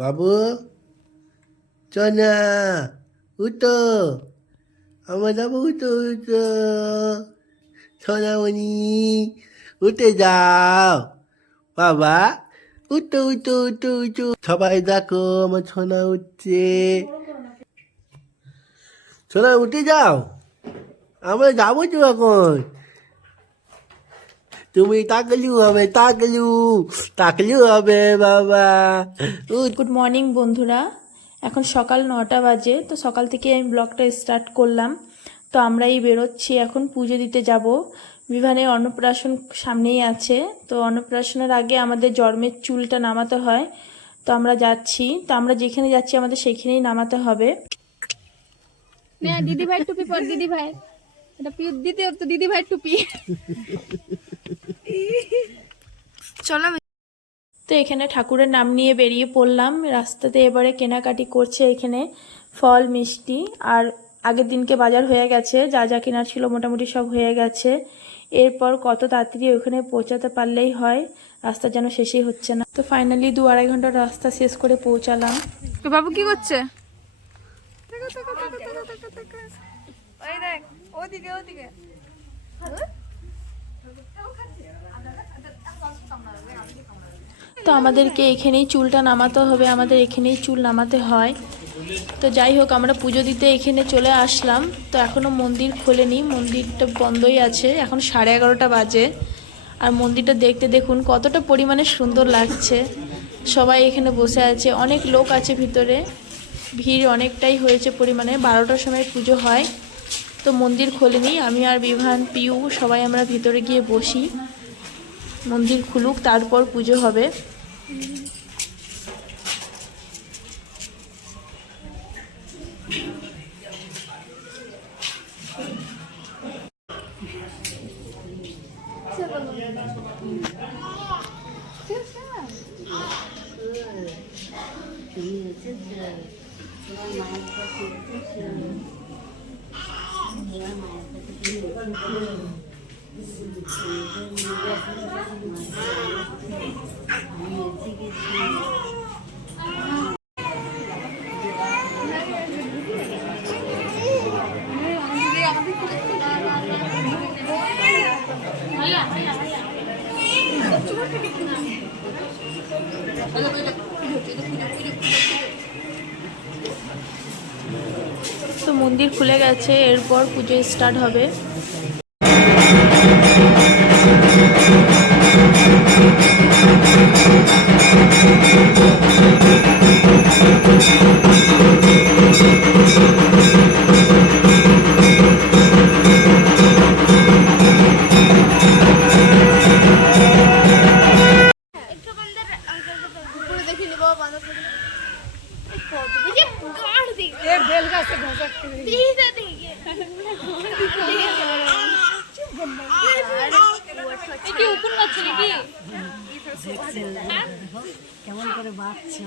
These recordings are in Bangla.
বাবু চনা উঠো, আমার বাবু উঠো উঠো, সোনামণি উঠে যাও বাবা, উঠো উঠো উঠো উঠো, সবাই দেখো আমার সোনা উঠছে। সোনা উঠে যাও, আমরা যাবো তো এখন। তুমি তাকলু হবে, তাকলু তাকলু হবে বাবা। গুড মর্নিং বন্ধুরা, এখন সকাল 9টা বাজে। তো সকাল থেকে আমি ব্লগটা স্টার্ট করলাম। তো আমরাই বেরোচ্ছি, এখন পুজো দিতে যাব। বিভানের অন্নপ্রাশন সামনেই আছে। তো অন্নপ্রাশনের আগে আমাদের জন্মের চুলটা নামাতে হয়। তো আমরা যাচ্ছি, তো আমরা যেখানে যাচ্ছি আমাদের সেখানেই নামাতে হবে। দিদি ভাই টুপি পর, দিদি ভাই এটা পিউ দিতে তো দিদি ভাই টুপি চলো। তো এখানে ঠাকুরের নাম নিয়ে বেরিয়ে পড়লাম রাস্তাতে। এবারে কেনাকাটি করছে এখানে ফল মিষ্টি, আর আগের দিনকে বাজার হয়ে গেছে, যা যা কেনার ছিল মোটামুটি সব হয়ে গেছে। এরপর কত তাড়াতাড়ি ওখানে পৌঁছাতে পারলেই হয়, রাস্তা যেন শেষই হচ্ছে না। তো ফাইনালি 2-2.5 ঘন্টার রাস্তা শেষ করে পৌঁছালাম। তো বাবু কি করছে? তো আমাদেরকে এখানেই চুলটা নামাতে হবে, আমাদের এখানেই চুল নামাতে হয়। তো যাই হোক, আমরা পুজো দিতে এখানে চলে আসলাম। তো এখনও মন্দির খোলেনি, মন্দিরটা বন্ধই আছে, এখন 11:30 বাজে। আর মন্দিরটা দেখতে দেখুন কতটা পরিমাণে সুন্দর লাগছে। সবাই এখানে বসে আছে, অনেক লোক আছে ভিতরে, ভিড় অনেকটাই হয়েছে পরিমাণে। 12টার সময় পুজো হয়। তো মন্দির খোলেনি, আমি আর বিভান পিউ সবাই আমরা ভিতরে গিয়ে বসি, মন্দির খুলুক তারপর পুজো হবে। তো মন্দির খুলে গেছে, এরপর পুজো স্টার্ট হবে। কেমন করে বাঁচছে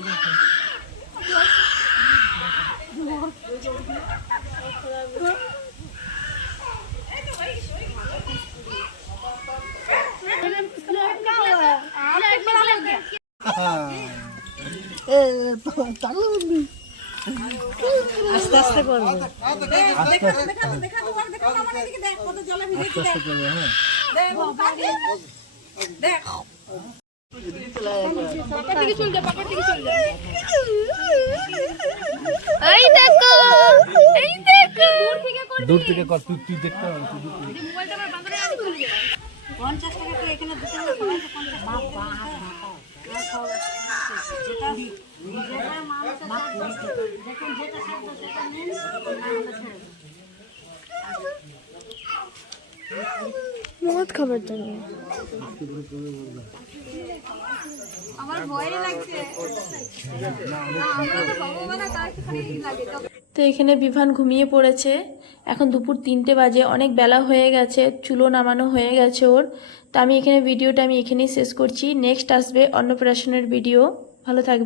আস্তে আস্তে করবে, এই দেখো, এই দেখো, দূর থেকে কর, তুই দেখতে হবে। মোবাইলটা আমার বান্ধরে আমি চলে যাই। 50 টাকা তো এখানে দিতে হবে, সবাইকে 50 টাকা যেটা নিজেরা মানুষ দেখুন, যেটা সাধ্য সেটা নেন, মদ খাবার জন্য আমার ভয় লাগছে। তো এখানে বিভান ঘুমিয়ে পড়েছে। এখন দুপুর 3টে বাজে, অনেক বেলা হয়ে গেছে, চুলও নামানো হয়ে গেছে ওর। তো আমি এখানে ভিডিওটা এখানেই শেষ করছি। নেক্সট আসবে অন্নপ্রাশনের ভিডিও। ভালো থাকবে।